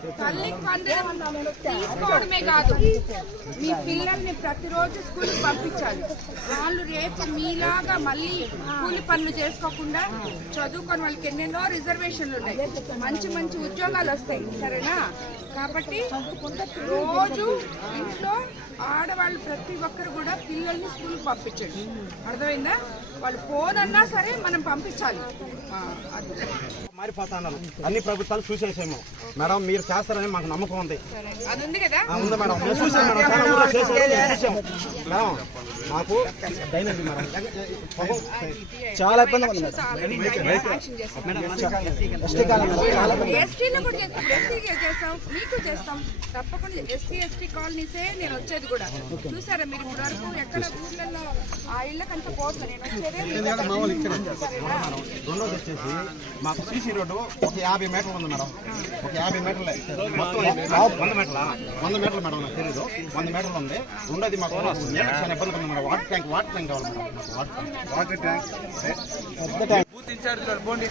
తల్లికి వందనం తీసుకోవడమే కాదు. మీ పిల్లల్ని ప్రతిరోజు స్కూల్కి పంపించాలి. వాళ్ళు రేపు మీలాగా మళ్ళీ కూలి పనులు చేసుకోకుండా చదువుకొని వాళ్ళకి ఎన్నెన్నో రిజర్వేషన్లు ఉన్నాయి. మంచి మంచి ఉద్యోగాలు వస్తాయి. సరేనా? కాబట్టి రోజు ఇంట్లో ఆడవాళ్ళు ప్రతి ఒక్కరు కూడా పిల్లల్ని స్కూల్ పంపించండి. అర్థమైందా? వాళ్ళు పోనన్నా సరే మనం పంపించాలి. ఆ, అది. మారిపోతాను అన్ని ప్రభుత్వాలు చూసేసాము. మేడం మీరు చేస్తారని మాకు నమ్మకం ఉంది. మేడం. చాలా చూసాం మేడం మాకు చాలా ఇబ్బంది ఉంది చేస్తాం మీకు చేస్తాం తప్పకుండా ఎస్సీ ఎస్టీ కాలనీసే నేను వచ్చేది కూడా చూసారా మీరు ఇప్పుడు వరకు ఎక్కడ ఊర్లలో ఆ పోతుంది దగ్గర. సరేనా? రెండోది వచ్చేసి మాకు సీసీ రోడ్డు ఒక యాభై మీటర్లు ఉంది మేడం ఒక యాభై మీటర్లే మొత్తం వంద మీటర్ల వంద మీటర్లు మేడం నాకు తెలీదు వంద మీటర్లు ఉంది రెండోది మాకు చాలా ఇబ్బంది ఉంది madam water tank water tank కావాలి మేడం మాకు water tank water tank booth in charge గారు పోండి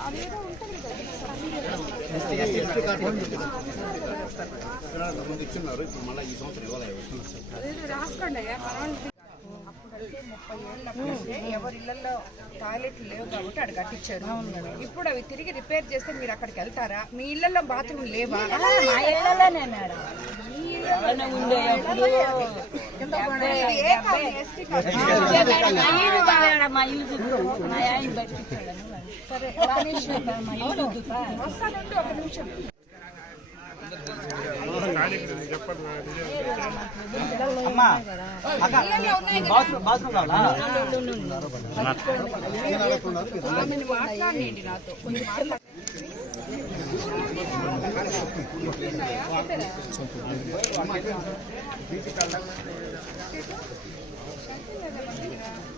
అదేదో ఉంటుంది ఇచ్చున్నారు ఇప్పుడు మళ్ళీ ఈ సంవత్సరం రాసుకోండి అప్పుడంటే ముప్పై ఎవరి ఇళ్ళలో టాయిలెట్లు లేవు కాబట్టి అక్కడ కట్టించారు ఇప్పుడు అవి తిరిగి రిపేర్ చేస్తే మీరు అక్కడికి వెళ్తారా మీ ఇళ్ళలో బాత్రూమ్ లేవా అమ్మా అక్క? బాత్రూమ్ బాత్రూమ్ కావాలా మాట్లాడండి నాతో కొంచెం మాట్లాడండి.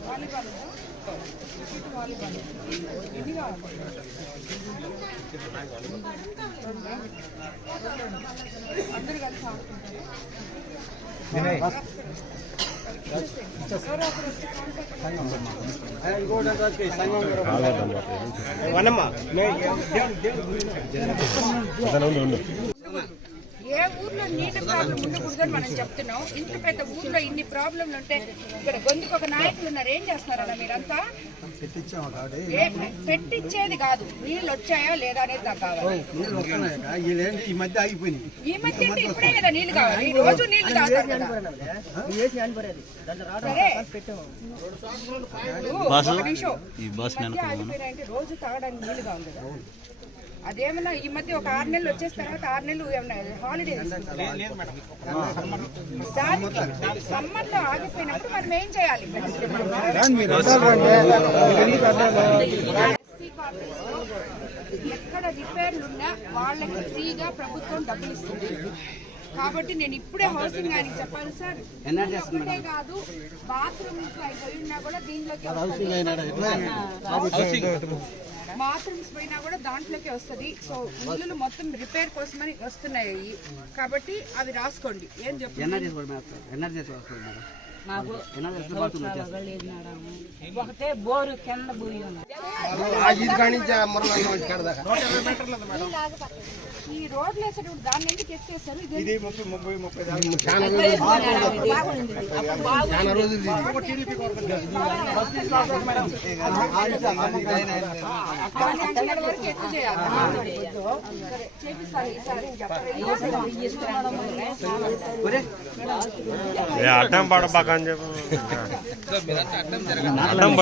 వాలీబాల్ వాలీబాల్ ఎన్ని కావాలి కలిసి ఆడుకుంటారు? వనమ్మా ఏ ఊర్లో నీటి ప్రాబ్లం ఉండకూడదని మనం చెప్తున్నాం. ఇంత పెద్ద ఊర్లో ఇన్ని ప్రాబ్లంలు ఉంటే ఇక్కడ గొంతుకు ఒక నాయకులు ఉన్నారు. ఏం చేస్తున్నారన్న మీరంతా? పెట్టించేది కాదు. నీళ్ళు వచ్చాయా లేదా అనేది నాకు కావాలి. ఈ మధ్య ఆగిపోయింది ఈ మధ్య అంటే ఇప్పుడే కదా నీళ్ళు కావాలి. రోజు మధ్య ఆగిపోయినాయంటే రోజు తాగడానికి నీళ్ళు కావాలి కదా. అదేమన్నా ఈ మధ్య ఒక ఆరు నెలలు వచ్చేసిన తర్వాత ఆరు నెలలు ఏమన్నా హాలిడేస్ దానికి సమ్మర్లో ఆగిపోయినప్పుడు మనం ఏం చేయాలి? ఎక్కడ రిపేర్లు ఉన్నా వాళ్ళకి ఫ్రీగా ప్రభుత్వం డబ్బులు ఇస్తుంది. కాబట్టి నేను ఇప్పుడే హౌసింగ్ ఆయనకి చెప్పాను సార్. ఒకటే కాదు బాత్రూమ్స్ అయిపోయినా కూడా దీంట్లోకి బాత్రూమ్స్ పోయినా కూడా దాంట్లోకి వస్తుంది. సో ఇల్లులు మొత్తం రిపేర్ కోసమని వస్తున్నాయి. కాబట్టి అవి రాసుకోండి. ఏం చెప్తున్నారు మాకు ఒకటే బోరు కింద ఉన్నది ఈ రోడ్లు వేసేటప్పుడు దాన్ని ఎందుకు ఎత్తేసారు ఇది ముప్పై ముప్పై వరకు ఎత్తు చేయాలి. సరే చేపిస్తాను అడ్డం పడబాక అని చెప్పు అడ్డం